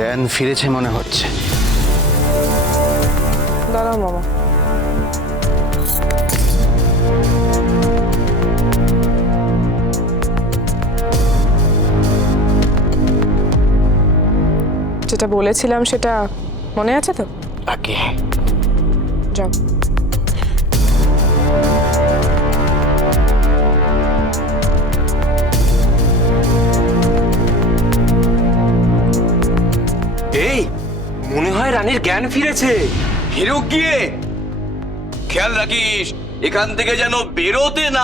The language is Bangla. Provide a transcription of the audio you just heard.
জ্ঞান ফিরেছে মনে হচ্ছে। দাঁড়াও মামা, যেটা বলেছিলাম সেটা মনে আছে তো? আগে যাও। এই মনে হয় রানীর জ্ঞান ফিরেছে। হিরো গিয়ে খেয়াল রাখিস এখান থেকে যেন বেরোতে না